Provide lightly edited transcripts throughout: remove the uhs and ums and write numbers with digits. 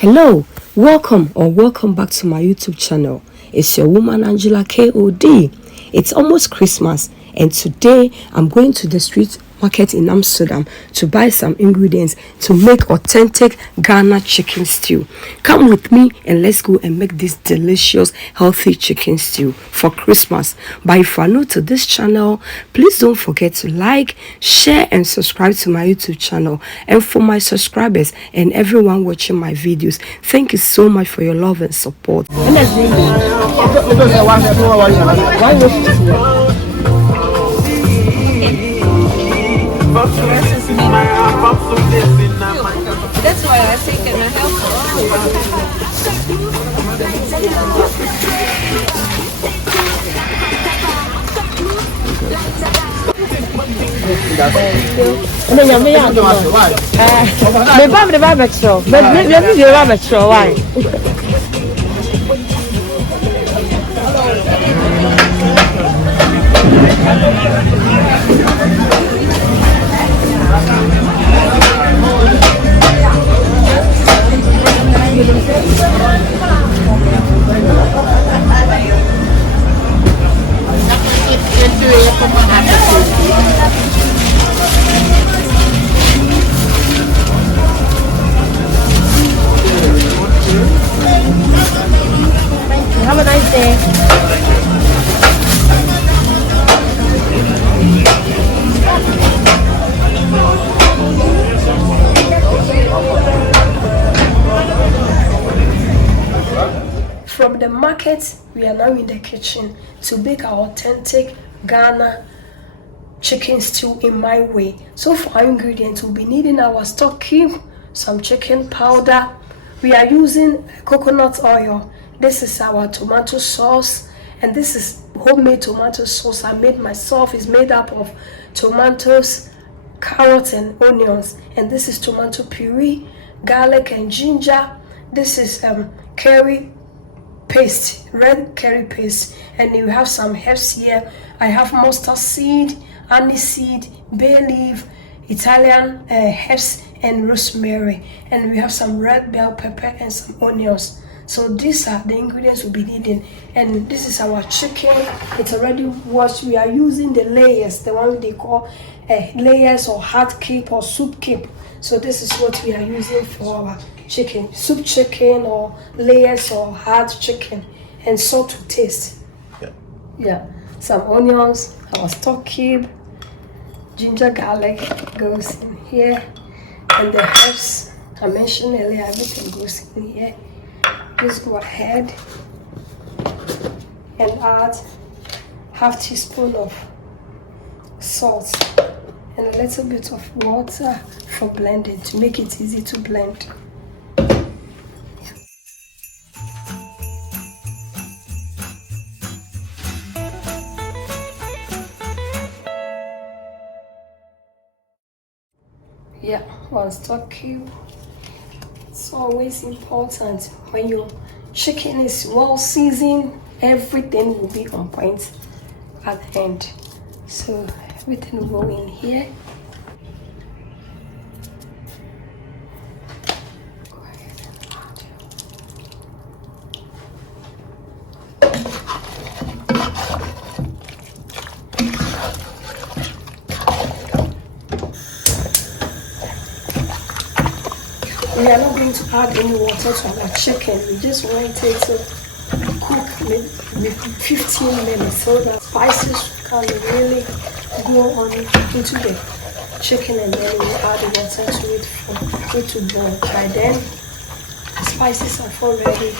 Hello, welcome back to my YouTube channel. It's your woman Angela KOD. It's almost Christmas and today I'm going to the street market in Amsterdam to buy some ingredients to make authentic Ghana chicken stew. Come with me and let's go and make this delicious healthy chicken stew for Christmas. But if you are new to this channel, please don't forget to like, share and subscribe to my YouTube channel. And for my subscribers and everyone watching my videos, thank you so much for your love and support. That's why I think and I help. Have a nice day. From the market, we are now in the kitchen to bake our authentic Ghana chicken stew in my way. So for our ingredients, we'll be needing our stock cube, some chicken powder. We are using coconut oil. This is our tomato sauce, and this is homemade tomato sauce I made myself. It's made up of tomatoes, carrots and onions, and this is tomato puree, garlic and ginger. This is curry paste, red curry paste, and you have some herbs here. I have mustard seed, anise seed, bay leaf, Italian herbs and rosemary, and we have some red bell pepper and some onions. So these are the ingredients we'll be needing, and this is our chicken. It's already washed. We are using the layers, the one they call layers or hard cape or soup cape. So this is what we are using for our chicken, soup chicken or layers or hard chicken, and salt to taste. Yeah, some onions, our stock cube, ginger, garlic goes in here, and the herbs I mentioned earlier, everything goes in here. Just go ahead and add half teaspoon of salt and a little bit of water for blending to make it easy to blend. Yeah, one stock cube. It's always important when your chicken is well seasoned, everything will be on point at the end. So everything will go in here. Go ahead and add. We are not going to add any water to our chicken. We just want it to cook maybe 15 minutes so that spices can really go on into the chicken, and then we add water to it for it to boil. By then, the spices have already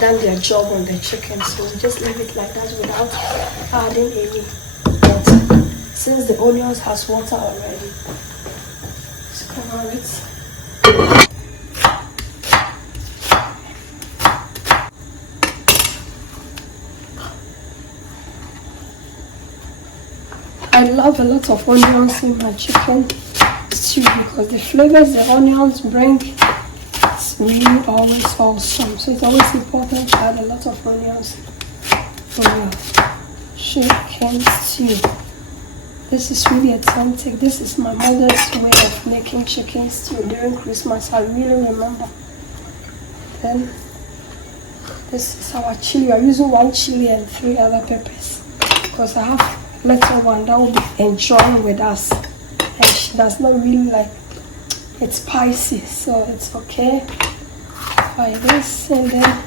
done their job on the chicken, so we just leave it like that without adding any water. Since the onions has water already, let's cover it. I love a lot of onions in my chicken stew because the flavors the onions bring is really always awesome. So it's always important to add a lot of onions for your chicken stew. This is really authentic. This is my mother's way of making chicken stew during Christmas. I really remember Then this is our chili. We are using 1 chili and 3 other peppers because I have little one that will be enjoying with us, and she does not really like it spicy, so it's okay like this. And then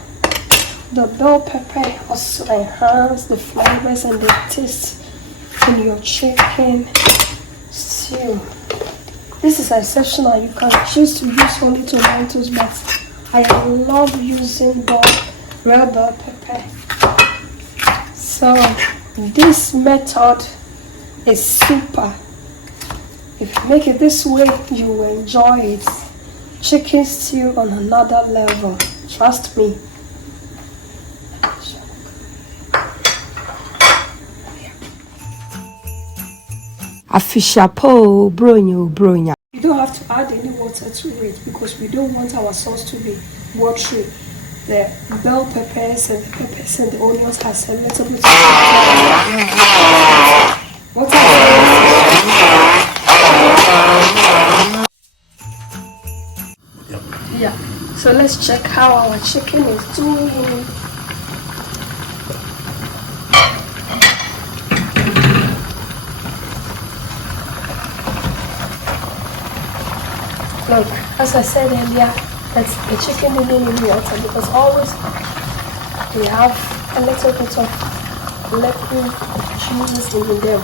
the bell pepper also enhance the flavors and the taste in your chicken stew. This is exceptional. You can choose to use only tomatoes, but I love using real bell pepper. So this method is super. If you make it this way, you will enjoy it. Chicken stew on another level. Trust me. Afishapo bronya. You don't have to add any water to it because we don't want our sauce to be watery. The bell peppers and the peppers and the onions has a little bit of water. Yeah, so let's check how our chicken is doing. Look, as I said earlier, that the chicken didn't need water because always we have a little bit of liquid juice in them.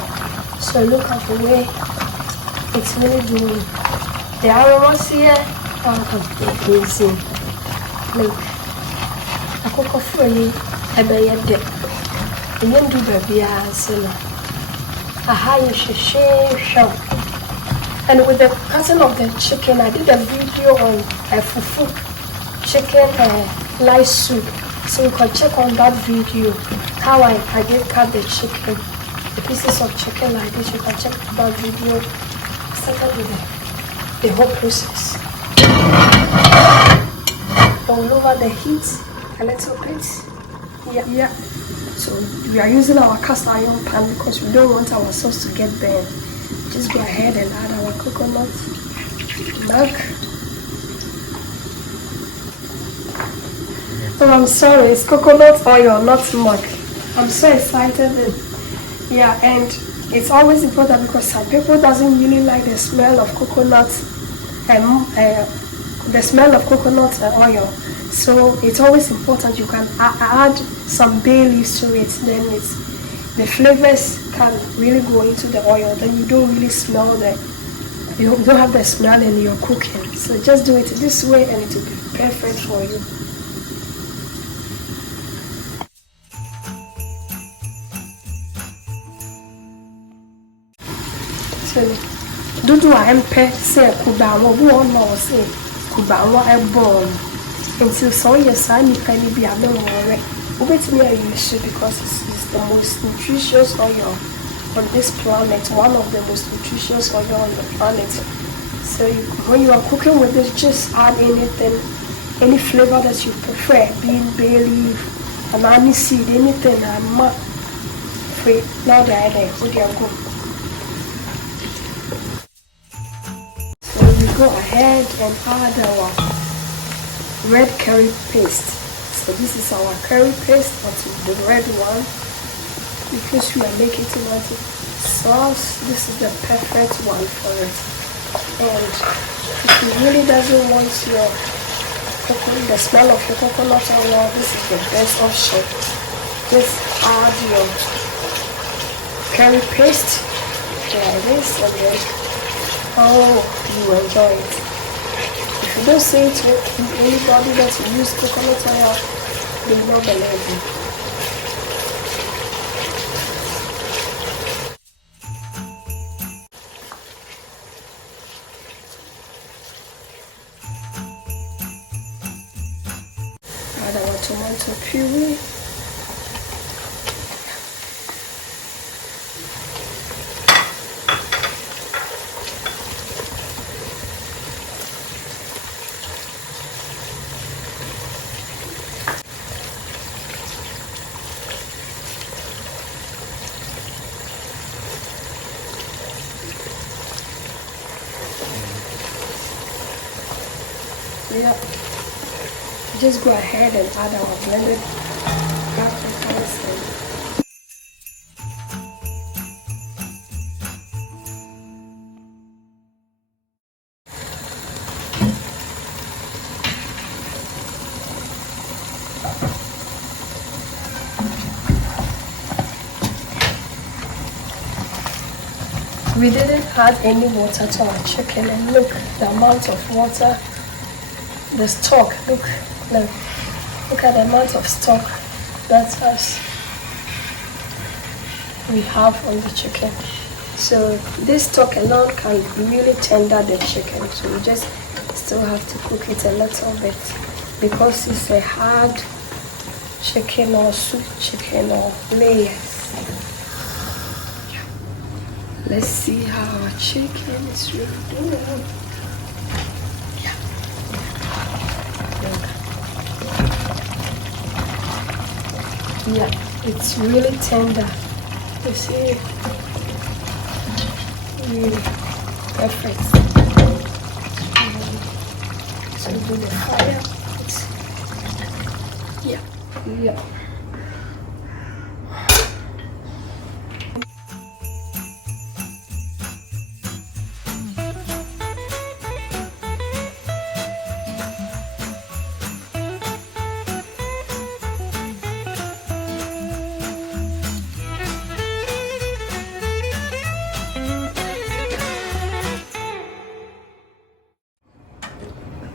So look at the way it's really doing. The aromas here are amazing. Look, I cook off for you and I had it. And then do baby answer. Aha, you should. And with the cutting of the chicken, I did a video on a fufu chicken light soup. So you can check on that video how I did cut the chicken, the pieces of chicken like this. You can check that video. I started with the whole process. All over the heat a little bit. Yeah. So we are using our cast iron pan because we don't want our sauce to get burned. Just go ahead and add our coconut milk. Oh, I'm sorry, it's coconut oil, not milk. I'm so excited. Yeah, and it's always important because some people doesn't really like the smell of coconut oil. So it's always important you can add some bay leaves to it. Then the flavors can really go into the oil. Then you don't really smell you don't have the smell in your cooking. So just do it this way and it will be perfect for you. So do I MP say kubawa no say kubawa born until so yes I need can be a no Ubet me I use it because it's the most nutritious oil on this planet, one of the most nutritious oil on the planet. So when you are cooking with this, just add anything, any flavor that you prefer, being bay leaf, an aniseed, anything, and not free. Now that I put your go. So we go ahead and add our red curry paste. So this is our curry paste, but the red one, because we are making tomato sauce. This is the perfect one for it. And if you really doesn't want the smell of your coconut oil, this is the best option. Just add your curry paste like this, and then you enjoy it. If you don't say to anybody that you use coconut oil, they will not believe you. Add our tomato puree. Yeah, just go ahead and add our blended paprikas and we didn't add any water to our chicken, and look the amount of water, the stock. Look at the amount of stock that we have on the chicken. So this stock alone can really tender the chicken. So we just still have to cook it a little bit because it's a hard chicken or soup chicken or layers. Let's see how our chicken is really doing. Yeah. Yeah, it's really tender. You see, really perfect. So do the fire. Yeah.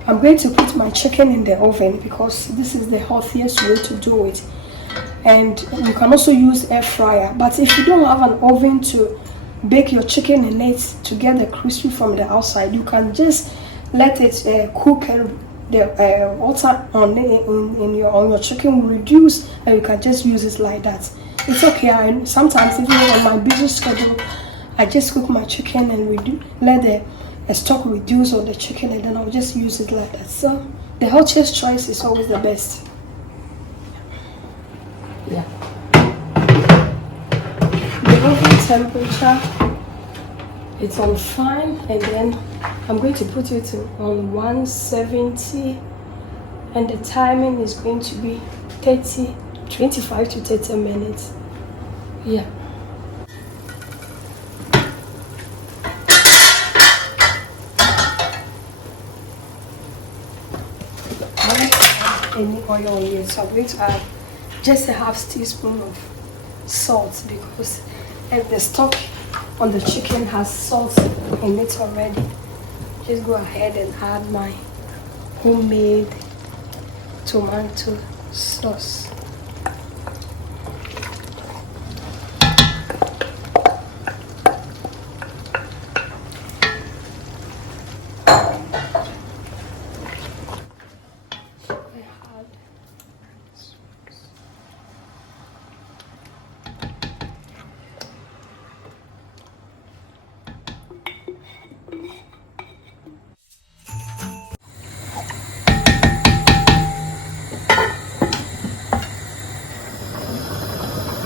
I'm going to put my chicken in the oven because this is the healthiest way to do it. And you can also use air fryer. But if you don't have an oven to bake your chicken in it to get the crispy from the outside, you can just let it cook and the water on your chicken will reduce, and you can just use it like that. It's okay. Sometimes even on my busy schedule, I just cook my chicken and let the stock reduce on the chicken, and then I'll just use it like that. So the healthiest choice is always the best. Yeah. The oven temperature, it's on fine, and then I'm going to put it on 170, and the timing is going to be 25 to 30 minutes. Yeah. Any oil in it, so I'm going to add just a half teaspoon of salt because the stock on the chicken has salt in it already. Just go ahead and add my homemade tomato sauce.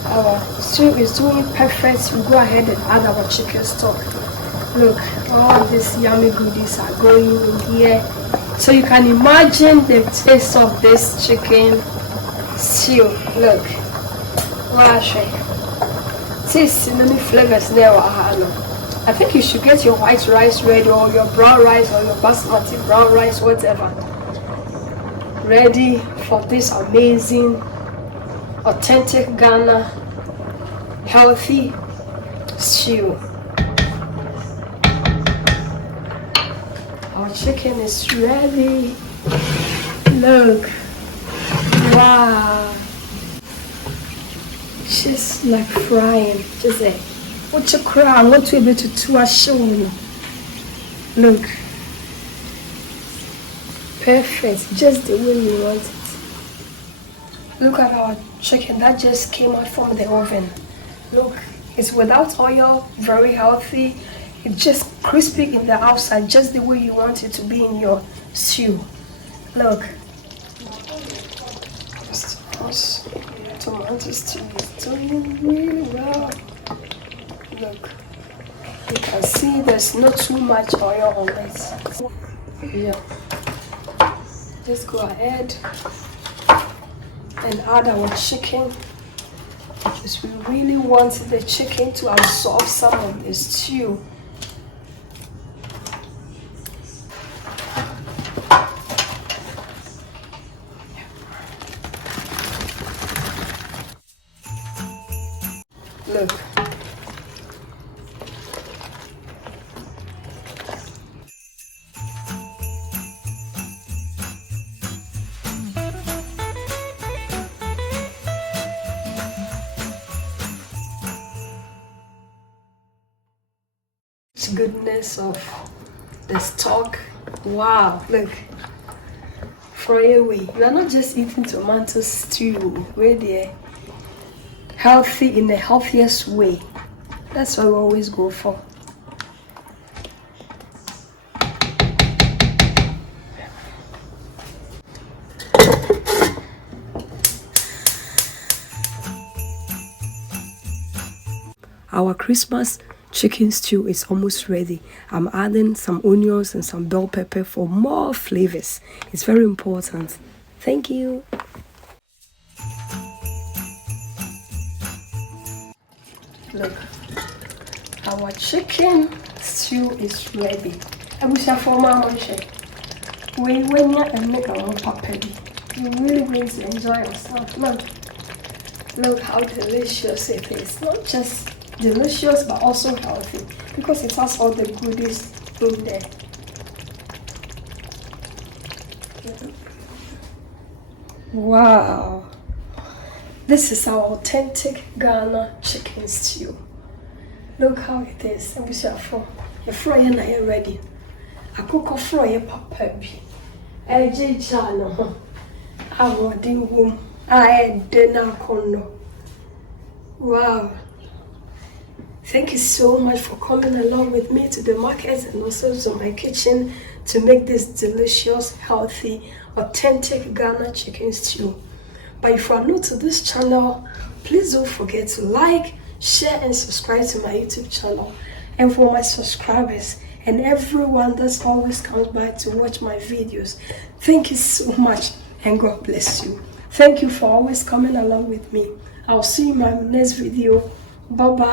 Our stew is doing perfect. We go ahead and add our chicken stock. Look, all these yummy goodies are going in here. So you can imagine the taste of this chicken stew. Look, wash it. Taste many flavors there. I think you should get your white rice ready, or your brown rice, or your basmati brown rice, whatever, ready for this amazing, authentic Ghana healthy stew. Our chicken is ready. Look, wow, just like frying. Just a what you cry, what to be to a show. Look, perfect, just the way we want it. Look at our chicken that just came out from the oven. Look, it's without oil, very healthy. It's just crispy in the outside, just the way you want it to be in your stew. Look. Tomato stew is doing really well. Look. You can see there's not too much oil on it. Yeah. just go ahead and add our chicken, because we really want the chicken to absorb some of the stew. Look. Goodness of the stock. Wow, look. Fry away. You are not just eating tomato stew, really healthy in the healthiest way. That's what we always go for. Our Christmas chicken stew is almost ready. I'm adding some onions and some bell pepper for more flavors. It's very important. Thank you. Look, our chicken stew is ready. I wish I for my check. We went and make our own papadi. You're really going to enjoy yourself. Look how delicious it is. Not just delicious, but also healthy, because it has all the goodies in there. Wow, this is our authentic Ghana chicken stew. Look how it is. I wish I for your fry and I are ready. I cook a fry a papa bi. Channel. I want the room. I dinner kono. Wow. Thank you so much for coming along with me to the market and also to my kitchen to make this delicious, healthy, authentic Ghana chicken stew. But if you are new to this channel, please don't forget to like, share and subscribe to my YouTube channel. And for my subscribers and everyone that always comes by to watch my videos, thank you so much and God bless you. Thank you for always coming along with me. I'll see you in my next video. Bye-bye.